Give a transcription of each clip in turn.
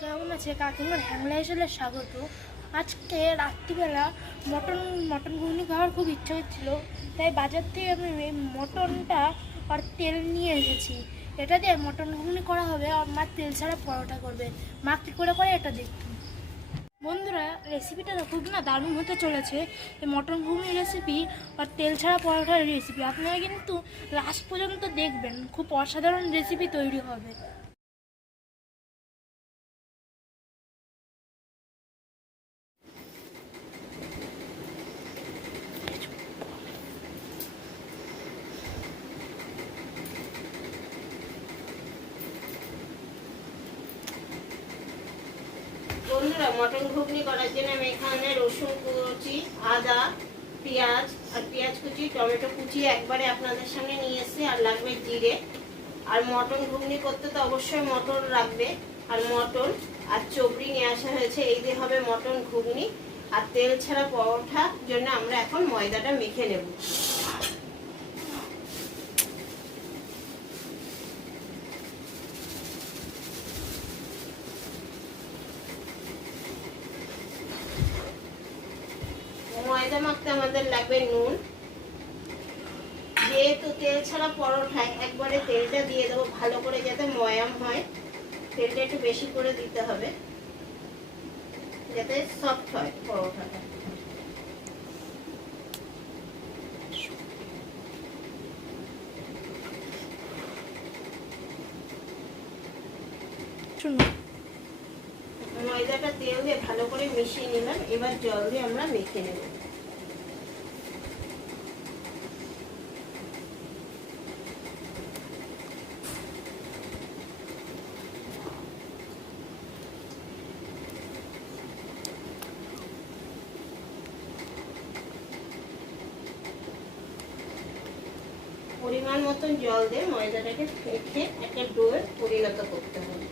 কেমন আছে? কাকিমার হ্যাংলা হিসেবে স্বাগত। আজকে রাত্রিবেলা মটন ঘুগনি খাওয়ার খুব ইচ্ছা হচ্ছিল, তাই বাজার থেকে আমি মটনটা আর তেল নিয়ে এসেছি। এটা দিয়ে মটন ঘুগনি করা হবে, আর মা তেল ছাড়া পরোটা করবে। মা কী করে করে এটা দেখুন। বন্ধুরা, রেসিপিটা খুব দারুণ হতে চলেছে। এই মটন ঘুগনি রেসিপি আর তেল ছাড়া পরোটার রেসিপি আপনারা কিন্তু লাস্ট পর্যন্ত দেখবেন, খুব অসাধারণ রেসিপি তৈরি হবে। বন্ধুরা, মটন ঘুগনি করার জন্য আমি এখানে রসুন কুচি, আদা, পেঁয়াজ আর পেঁয়াজ কুচি, টমেটো কুচি একবারে আপনাদের সামনে নিয়ে এসেছি। আর লাগবে জিরে। আর মটন ঘুগনি করতে তো অবশ্যই মটন লাগবে। আর মটন আর চবড়ি নিয়ে আসা হয়েছে, এই দিয়ে হবে মটন ঘুগনি। আর তেল ছাড়া পরোটার জন্য আমরা এখন ময়দাটা মেখে নেব। ময়দা মাখতে আমাদের লাগবে নুন। যেহেতু তেল ছাড়া পরোটায় একবারে তেলটা দিয়ে দেবো ভালো করে, যাতে ময়াম হয়। তেলটা একটু বেশি করে দিতে হবে, যাতে সফট হয় পরোটাটা। ময়দাটা তেল দিয়ে ভালো করে মিশিয়ে নিলাম। এবার জল দিয়ে আমরা মেখে নেব। পরিমাণ মতন জল দিয়ে ময়দাটাকে মেখে একটা ডোয়ে পরিণত করতে হবে।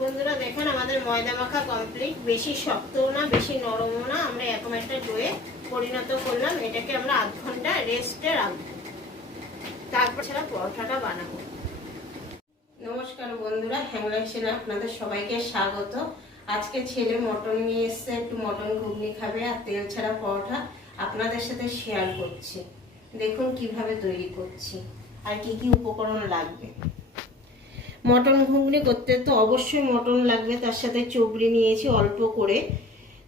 বন্ধুরা দেখেন, আমাদের ময়দা মাখা কমপ্লিট। বেশি শক্তও না, বেশি নরমও না। আমরা এরকম একটা ডোয়ে পরিণত করলাম। এটাকে আমরা আধ ঘন্টা রেস্টে রাখবো, তারপর ছাড়া পরোটাটা বানাবো। নমস্কার বন্ধুরা, হ্যাংলা হিসেবে আপনাদের সবাইকে স্বাগত। আজকে ছেলে মটন নিয়ে এসছে, একটু মটন ঘুগনি খাবে আর তেল ছাড়া পরোটা আপনাদের সাথে শেয়ার করছি। দেখুন কিভাবে তৈরি করছি আর কি কি উপকরণ লাগবে। মটন ঘুগনি করতে তো অবশ্যই মটন লাগবে, তার সাথে চবড়ি নিয়েছি অল্প করে,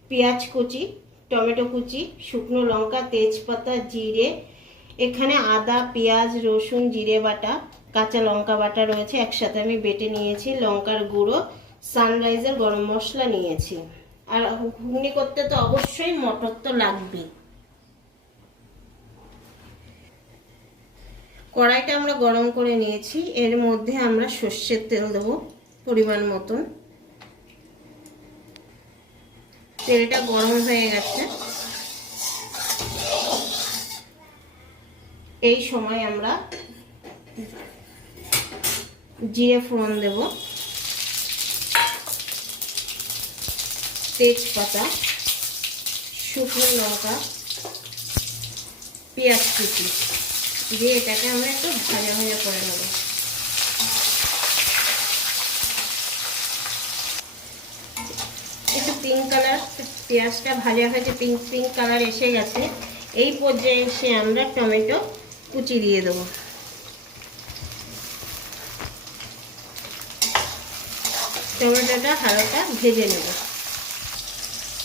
পেঁয়াজ কুচি, টমেটো কুচি, শুকনো লঙ্কা, তেজপাতা, জিরে, এখানে আদা, পেঁয়াজ, রসুন, জিরে বাটা, কাঁচা লঙ্কা বাটা রয়েছে একসাথে আমি বেটে নিয়েছি, লঙ্কার গুঁড়ো, সানরাইজের গরম মশলা নিয়েছি। আর ঘুগনি করতে তো অবশ্যই মটর তো লাগবেই। কড়াইটা আমরা গরম করে নিয়েছি, এর মধ্যে আমরা সর্ষের তেল দেবো পরিমাণ মতন। তেলটা গরম হয়ে গেছে, এই সময় আমরা জিরে ফোড়ন দেব, তেজপাতা, শুকনো লঙ্কা, পেঁয়াজ কুচি দিয়ে এটাকে আমরা একটু ভাজা ভাজা করে নেব। একটু পিঙ্ক কালার, পেঁয়াজটা ভাজা হয়েছে, পিঙ্ক পিঙ্ক কালার এসে গেছে। এই পর্যায়ে এসে আমরা টমেটো কুচি দিয়ে দেবো। টমেটোটা হালকা ভেজে নেব।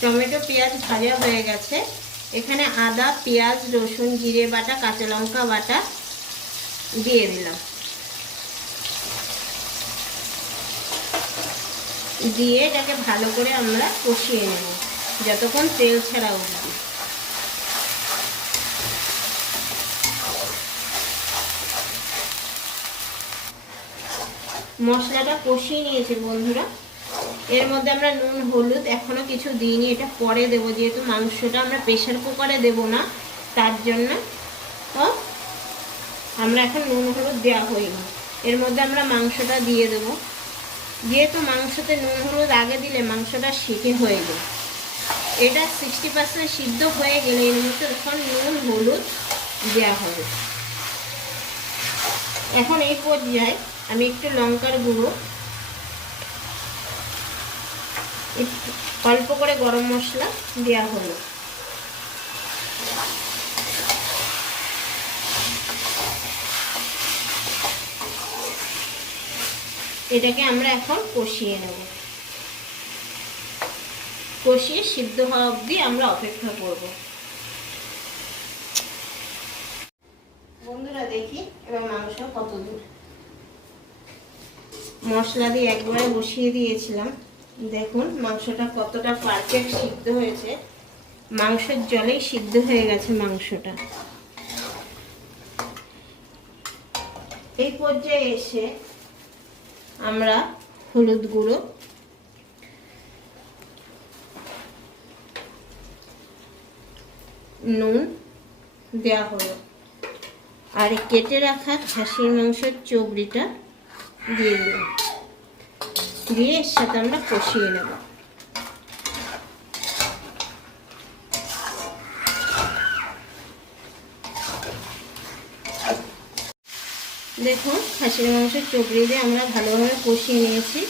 টমেটো পেঁয়াজ ভাজা হয়ে গেছে, এখানে আদা, পেঁয়াজ, রসুন, জিরে বাটা, কাঁচা লঙ্কা বাটা দিয়ে দিলাম। দিয়ে এটাকে ভালো করে আমরা কষিয়ে নেব যতক্ষণ তেল ছাড়া উঠবে। মশলাটা কষিয়ে নিয়েছি বন্ধুরা। এর মধ্যে আমরা নুন, হলুদ এখনো কিছু দিইনি, এটা পরে দেবো, যেহেতু মাংসটা আমরা প্রেসার কুকারে দেব না, তার জন্য। তো আমরা এখন নুন হলুদ দেওয়া হয়নি, এর মধ্যে আমরা মাংসটা দিয়ে দেবো। যেহেতু মাংসতে নুন হলুদ আগে দিলে মাংসটা সিদ্ধ হয়ে যায়, এটা 60% সিদ্ধ হয়ে গেলে এর মধ্যে এখন নুন হলুদ দেওয়া হবে। এখন এই পর্যায়ে আমি একটু লঙ্কার গুঁড়ো, অল্প করে গরম মশলা দেওয়া হলো। এটাকে আমরা এখন কষিয়ে নেব, কষিয়ে সিদ্ধ হওয়া অবধি আমরা অপেক্ষা করব। বন্ধুরা দেখি এবার মাংস কত দূর। মশলা দিয়ে একবারে বসিয়ে দিয়েছিলাম, দেখুন মাংসটা কতটা পারফেক্ট সিদ্ধ হয়েছে, মাংসের জলেই সিদ্ধ হয়ে গেছে মাংসটা। এই পর্যায়ে এসে আমরা হলুদ গুঁড়ো, নুন দেওয়া হলো, আর কেটে রাখা খাসির মাংসের চবড়িটা দিয়ে দিলাম, দিয়ে এর সাথে আমরা কষিয়ে নেব। দেখুন খাসির মাংসের চবড়ি দিয়ে আমরা ভালোভাবে কষিয়ে নিয়েছি,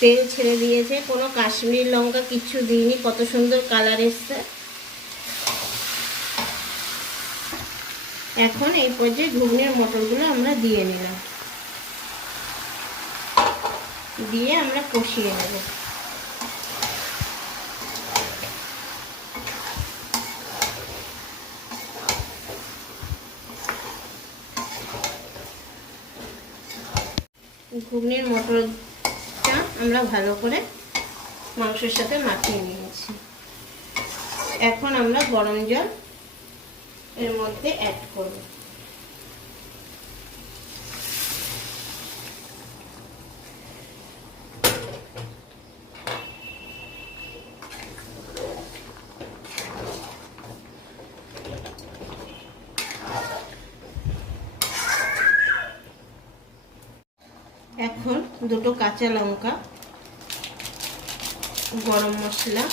তেল ছেড়ে দিয়েছে, কোনো কাশ্মীরি লঙ্কা কিচ্ছু দিইনি, কত সুন্দর কালার এসছে। এখন এই পর্যায়ে ঘুগনির মটরগুলো আমরা দিয়ে নিলাম, দিয়ে আমরা কষিয়ে নেব। ঘুগনির মটরটা আমরা ভালো করে মাংসের সাথে মাখিয়ে নিয়েছি। এখন আমরা গরম জল এর মধ্যে অ্যাড করব। এখন দুটো কাঁচা লঙ্কা, গরম মশলা,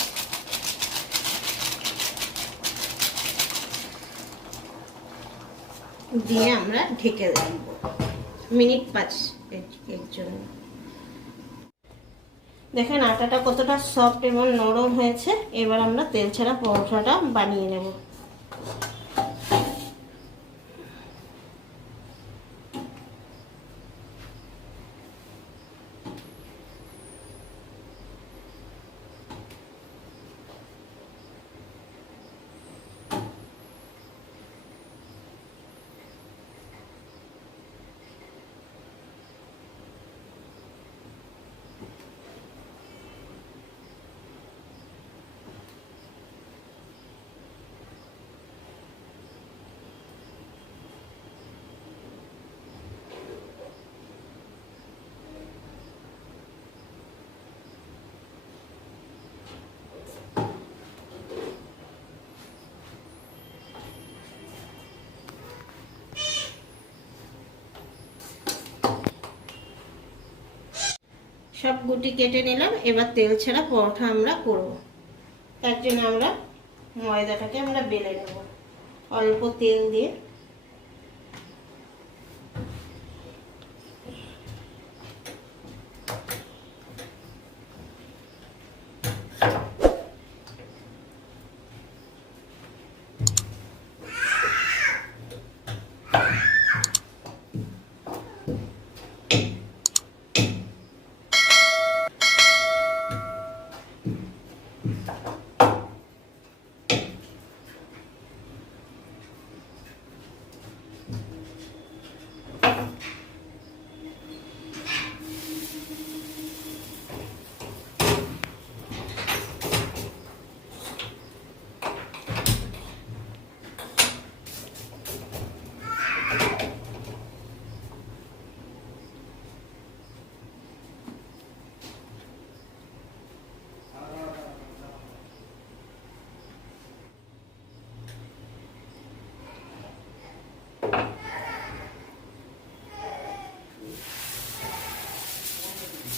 দিয়ে আমরা ঢেকে রাখবো মিনিট 5 এর জন্য। দেখেন আটাটা কতটা সফট এবং নরম হয়েছে। এবার আমরা তেল ছাড়া পরোটাটা বানিয়ে নেব। সব গুটি কেটে নিলাম। এবার তেল ছাড়া পরোটা আমরা করব। তার জন্য আমরা ময়দাটাকে আমরা বেলে নেব অল্প তেল দিয়ে।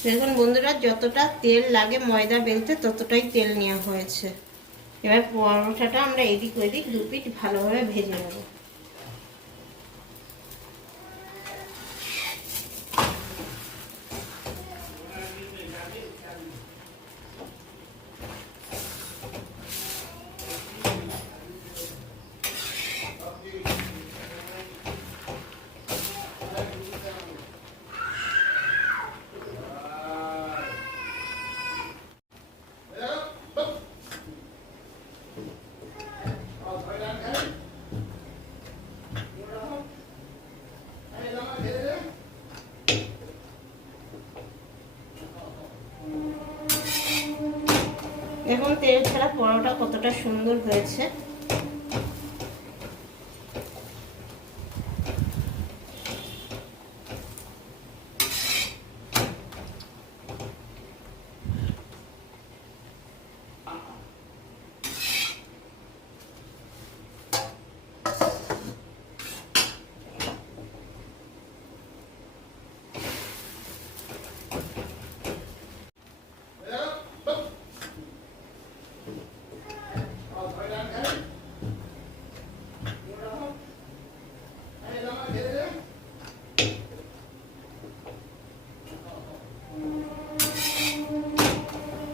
দেখুন বন্ধুরা, যতটা তেল লাগে ময়দা বেলতে ততটাই তেল নেওয়া হয়েছে। এবার পরোটাটা আমরা এদিক ওদিক দু পিঠ ভালোভাবে ভেজে নেব। দেখুন তেল ছাড়া পরোটা কতটা সুন্দর হয়েছে।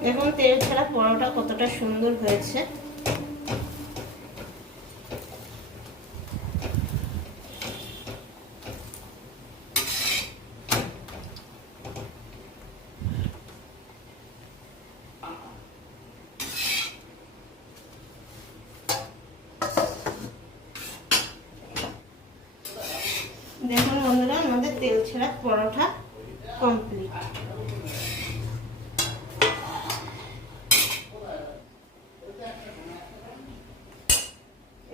দেখুন তেল ছাড়া পরোটা কতটা সুন্দর হয়েছে। দেখুন বন্ধুরা, আমাদের তেল ছাড়া পরোটা কমপ্লিট।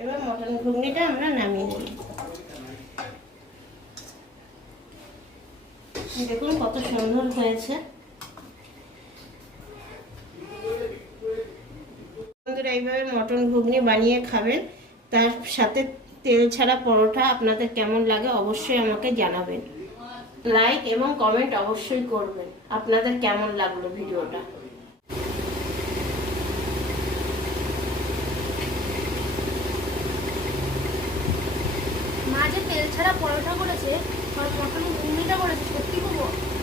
এবার মটন ঘুগনিটা আমরা নামিয়ে নেব। দেখুন কত সুন্দর হয়েছে। বন্ধুরা, এইভাবে মটন ঘুগনি বানিয়ে খাবেন। তার সাথে তেল ছাড়া পরোটা আপনাদের কেমন লাগে অবশ্যই আমাকে জানাবেন। লাইক এবং কমেন্ট অবশ্যই করবেন আপনাদের কেমন লাগলো ভিডিওটা। মা যে তেল ছাড়া পরোটা করেছে আর মটন ঘুগনিটা করেছে সত্যি খুব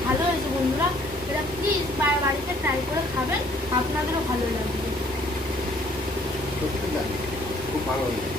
ভালো হয়েছে বন্ধুরা। এটা প্লিজ বাড়িতে ট্রাই করে খাবেন, আপনাদেরও ভালো লাগবে। সত্যি না, খুব ভালো লাগে।